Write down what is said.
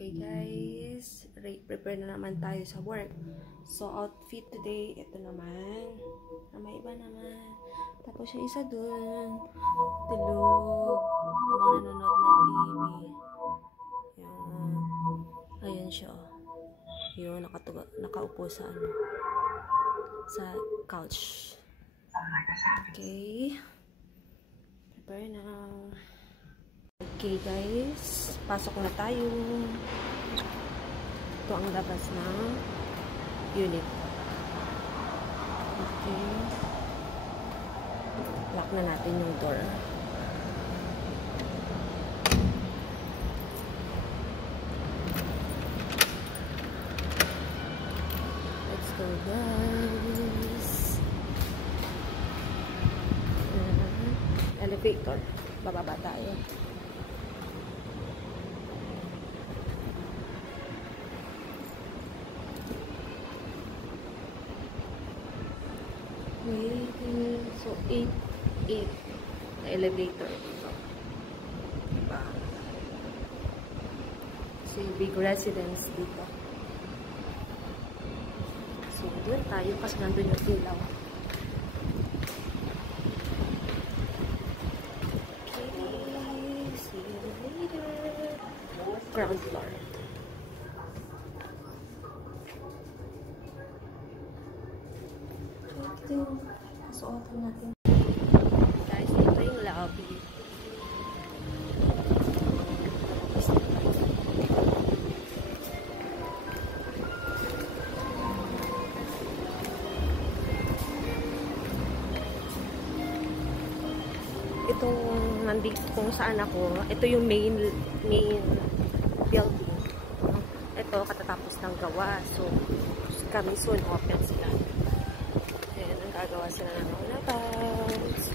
Okay guys, prepare na naman tayo sa work. So outfit today, ito naman. May iba naman. Tapos yung isa dun, tulog. Habang nanonood ng TV. Yan. Ayan siya. Yun, nakaupo sa sa couch. Okay. Prepare na. Okay guys, pasok na tayo. Ito ang labas ng unit. Okay. Lock na natin yung door. Let's go guys. Elevator. Bababa tayo. So 8 na elevator dito. Diba? So big residence dito. So doon tayo kasi nandun yung ilaw. Okay, see you later. Ground floor. Suotan natin. Guys, ito yung lobby. Itong nandito kung saan ako, ito yung main building. Ito katatapos ng gawa. So, kami soon open sila. Ayan, ang gagawa sila ng labas.